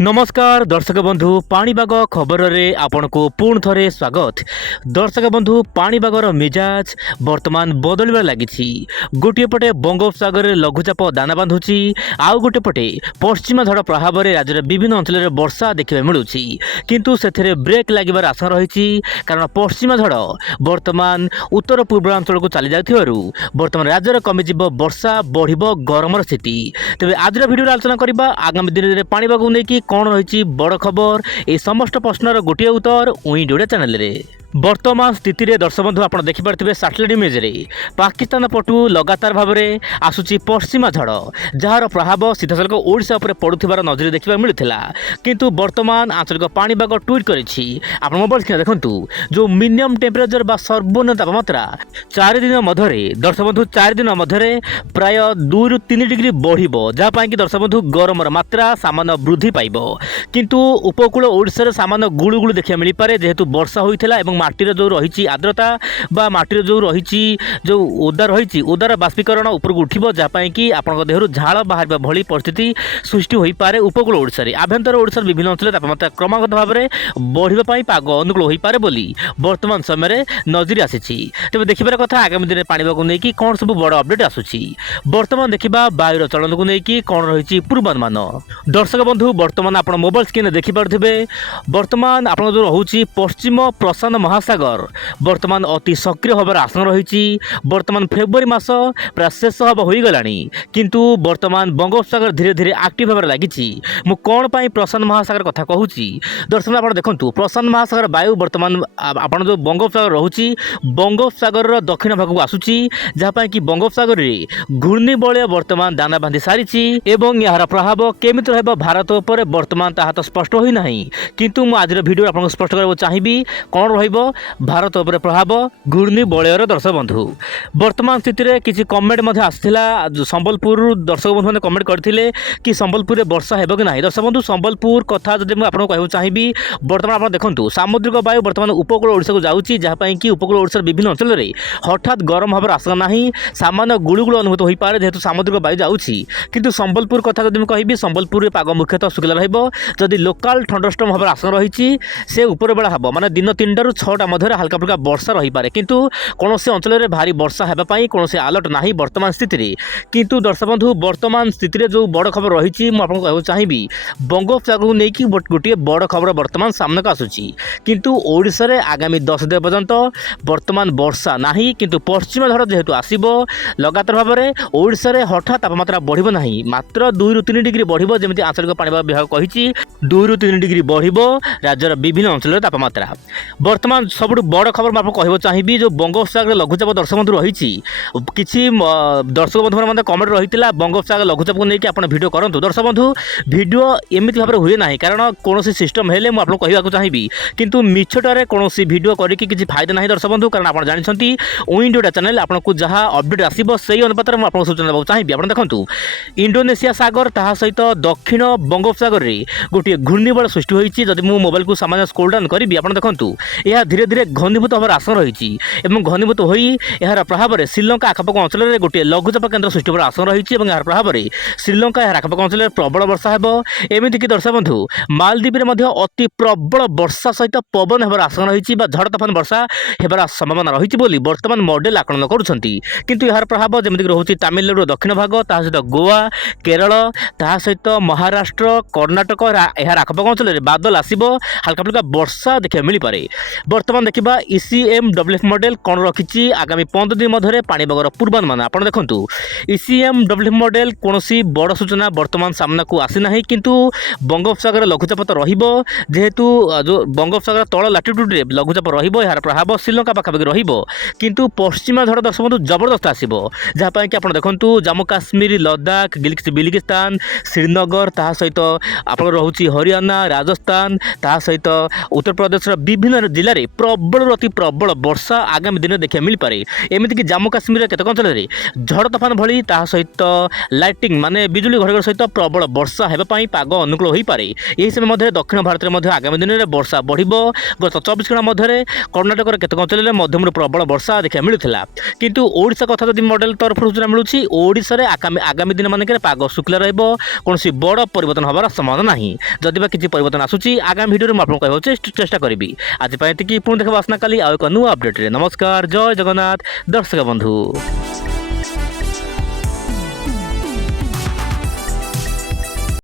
नमस्कार दर्शक बंधु पाणीपाग खबर में आपण को पुणी थे स्वागत। दर्शक बंधु पाणीपागर मिजाज वर्तमान बदलबार लगी। गोटे पटे बंगोपसागर लघुचाप दाना बांधुची, आउ गोटे पटे पश्चिमा झड़ प्रभाव में राज्य विभिन्न अंचल में वर्षा देखा मिलूँ, किंतु से ब्रेक लगे आशा रही। कारण पश्चिमा झड़ वर्तमान उत्तर पूर्वांचल को चली जाऊँ वर्तमान राज्य कमिज वर्षा बढ़ गरम स्थिति। तेज आज भिडियो आलोचना करवा आगामी दिन में पाणीपाग नहीं कौन रही बड़ खबर ए समस्त प्रश्नर गोटे उत्तर उइंडिया चैनल रे। वर्तमान स्थिति रे दर्शक बंधु आप देखिपे सैटेलाइट इमेज रे पाकिस्तान पटु लगातार भाव में आसुची पश्चिमा झड़ जार प्रभाव सीधासलख ओडिशा उपर पड़ुथिबार नजर देखा मिलुथिला, किंतु वर्तमान आंचलिक पाणीपाग ट्वीट करिछि। आप मोबाइल स्क्रीन देखंतु जो मिनिमम टेम्परेचर बा सर्वनिम्न तापमात्रा 4 दिन मध्य दर्शक बंधु 4 दिन मध्य प्राय 2 ରୁ 3 डिग्री बढ़िबो, जहाँ पाई कि दर्शक बंधु गरमर मात्रा सामान्य वृद्धि पाइबो। किंतु उपकूल ओडिशा रे सामान्य गुळुगुळु देखा मिल पारे जेहेतु वर्षा होइथिला एवं माटीर जो रही आर्द्रता बा माटीर जो रही जो ओदा रही ओदार बाष्पीकरण ऊपर उठिबो, जहाँपाई कि आपन देहरु झाल बाहर भली परिस्थिति सृष्टि होई पारे। उपकूल ओडिशा रे आभ्यंतर ओडिशा विभिन्न अंचल तापमात्रा क्रमागत भाव में बढ़िबा पाई पाग अनुकूल होई पारे बोली वर्तमान समय रे नजर आसीछि। तेबे देखिबार कथा आगामी दिन पाणीपाग नै कि कोन सब बड़ अपडेट आसुछि। वर्तमान देखिबा वायुर चलन को नै कि कोन रही पूर्वानुमान। दर्शक बंधु वर्तमान आपण मोबाइल स्क्रीन देखि पारुथिबे वर्तमान आपण जो रहउछि पश्चिम प्रशांत महासागर वर्तमान अति सक्रिय होबार आशंका रही। वर्तमान फेब्रुआरी मास प्राय शेष हब हो गलानी, किंतु वर्तमान बंगोपसागर धीरे धीरे एक्टिव होबार लागिछि। मु कोन पाई प्रशांत महासागर कथा कहूछि दर्शक आपण देखंतु प्रशांत महासागर वायु वर्तमान आपण जो बंगोपसागर रहउछि बंगोपसागर दक्षिण भाग को आसुछि, जहाँ पाई कि बंगोपसागर रे घूर्णिबलय वर्तमान दाना बांधि सारिछि एवं यार प्रभाव केमिति रहबो भारत उपर वर्तमान ताहा तो स्पष्ट होई नाही। किंतु मु आज भिडियो आपन स्पष्ट करबो चाहिबी कोन रहिबो भारत उपर प्रभाव घूर्णिबलयर। दर्शक बंधु वर्तमान स्थिति रे किछि कमेंट मध्ये आस्थिला संबलपुर दर्शक बंधु माने कमेंट करथिले कि संबलपुर रे वर्षा हेबो कि नाही। दर्शक बंधु संबलपुर कथा जदि मु आपन कहबो चाहिबी वर्तमान आपन देखंतु सामुद्रिक वायु वर्तमान उपकूल ओडिशा को जाउची, जहाँ पाई कि उपकूल ओडिशा विभिन्न अंचल रे हठात गरम हबर आशंका नाही, सामान्य गुळुगुळु अनुभूत होई पारे जेहेतु सामुद्रिक वायु जाउची। किंतु संबलपुर कथा जदि मु कहबी संबलपुर रे पाग मुख्यतः सुखला रहइबो। जदि लोकल थंडरस्टॉर्म हबर आशंका रहिछि से ऊपर बेला हबो माने दिन 3टा ରୁ 6टा मध्य हल्का फुल्का वर्षा रही पारे, किंतु कौन से अंचल में भारी वर्षा होगापाई कौन से अलर्ट नहीं वर्तमान स्थिति रे। किंतु दर्शक बंधु वर्तमान स्थिति रे जो बड़ खबर रही मुझे कहूँ चाहिए बंगोपसागर को लेकिन गोटे बड़ खबर वर्तमान सामने को आसूची। किंतु ओडिशा रे आगामी 10 दिन पर्यंत वर्तमान वर्षा नहीं, किंतु पश्चिमा झड़ जेहेतु आसो लगातार भाव में ओडिशा रे हठात तापमात्रा बढ़िबो नहीं, मात्र 2 ରୁ 3 डिग्री बढ़िबो। जेमिति आंचलिक पाणीपाग विभाग कहिछि 2 ରୁ 3 डिग्री बढ़िबो राज्यर विभिन्न अंचल तापमात्रा। वर्तमान सब बड़ खबर मैं आपको कहना चाहिए जो बंगोपसागर लघुचाप दर्शक बंधु रही किसी दर्शक बंधु मैंने कमेंट रही बंगोपसागर लघुचाप को लेकिन आप भिडियो करूँ। दर्शक बंधु भिडियो एमती भाव में हुए ना, कारण कौन सिस्टम है मुझे कहवाक चाहिए, किंतु मिछटारे कौन भिडियो करके किसी फायदा ना दर्शक बंधु। कारण आप जानते उइंडिया चैनल आपको जहाँ अपडेट आसो से अनुपात में आपको सूचना देवाक चाहिए। आप देखो इंडोनेशिया सागर ता सहित दक्षिण बंगोपसागर में गोटे घूर्णिबल सृष्टि होती। जब मुझे मोबाइल को सामान्य स्क्रोल डाउन करी आप देखो यह धीरे धीरे घनीभूत होवार आशंका रही और घनीभूत हो यार प्रभाव में श्रीलंका आखपाख अंचल में गोटे लघुचाप केन्द्र सृष्टि होवार आशंका रही और यार प्रभाव में श्रीलंका यार आखपाख अंचल में प्रबल वर्षा हो। एमतीक दर्शक बंधु मालदीप में अति प्रबल वर्षा सहित पवन होवार आशंका रही झड़ तोफान वर्षा होवार संभावना रही बोली वर्तमान मॉडल आकलन करुँच। किंतु यार प्रभाव जमीक रोचे तामिलनाडु दक्षिण भाग ता सहित गोवा केरल ता सहित महाराष्ट्र कर्णाटक यार आखपाख अंचल में बादल आसो हल्का फुल्का वर्षा देखा मिल पारे। वर्तमान देखा ECMWF मॉडल कौन रखी आगामी 15 दिन मध्य पाणीपागर पूर्वानुमान। आप देखो ECMWF मॉडल कौन बड़ सूचना वर्तमान सामना को आसीना, किंतु बंगोपसागर लघुचाप तो रेतु जो बंगोपसागर तल लाटिट्यूड रे लघुचाप यार प्रभाव श्रीलंका पाखापाखि किंतु पश्चिमा झड़ दर्शक बंधु जबरदस्त आसो, जहाँपाई कि आप देखो जम्मू काश्मीर लद्दाख बिल्किस्तान श्रीनगर ता सहित आप रोचे हरियाणा राजस्थान ता सहित उत्तर प्रदेश विभिन्न जिले ଅଞ୍ଚଳରେ ପ୍ରବଳରୁ ଅତି ପ୍ରବଳ ବର୍ଷା ଆଗାମୀ ଦିନରେ ଦେଖିବାକୁ ମିଳିପାରେ। ଏମିତିକି ଜାମ୍ମୁ କାଶ୍ମୀରର କେତେକ ଅଞ୍ଚଳରେ ଝଡ଼ ତୋଫାନ ଭଳି ତାହା ସହିତ ଲାଇଟିଂ ମାନେ ବିଜୁଳି ଘଡ଼ଘଡ଼ି ସହିତ ପ୍ରବଳ ବର୍ଷା ହେବା ପାଇଁ ପାଗ ଅନୁକୂଳ ହୋଇପାରେ। ଏହି ସମୟ ମଧ୍ୟରେ ଦକ୍ଷିଣ ଭାରତରେ ମଧ୍ୟ ଆଗାମୀ ଦିନରେ ବର୍ଷା ବଢ଼ିବ। ଗତ 24 ଘଣ୍ଟା ମଧ୍ୟରେ କର୍ଣ୍ଣାଟକର କେତେକ ଅଞ୍ଚଳରେ ମଧ୍ୟମରୁ ପ୍ରବଳ ବର୍ଷା ଦେଖିବାକୁ ମିଳୁଥିଲା। କିନ୍ତୁ ଓଡ଼ିଶା କଥା ଯଦି ମଡେଲ ତରଫରୁ ସୂଚନା ମିଳୁଛି, ଓଡ଼ିଶାରେ ଆଗାମୀ ଦିନମାନଙ୍କରେ ପାଗ ଶୁଖିଲା ରହିବ। କୌଣସି ବଡ଼ ପରିବର୍ତ୍ତନ ହେବାର ସମ୍ଭାବନା ନାହିଁ। ଯଦି ବା କିଛି ପରିବର୍ତ୍ତନ ଆସୁଛି ଆଗାମୀ ଭିଡ଼ିଓରେ ମୁଁ ଆପଣଙ୍କୁ କହିବାକୁ ଚେଷ୍ଟା କରିବି। ଆଜି ପାଇଁ ଏତିକି, ପୁଣି ଦେଖିବା ଆସନ୍ତା କାଲି ଆଉ ଏକ ନୂଆ ଅପଡେଟ୍ରେ। ନମସ୍କାର, ଜୟ ଜଗନ୍ନାଥ ଦର୍ଶକ ବନ୍ଧୁ।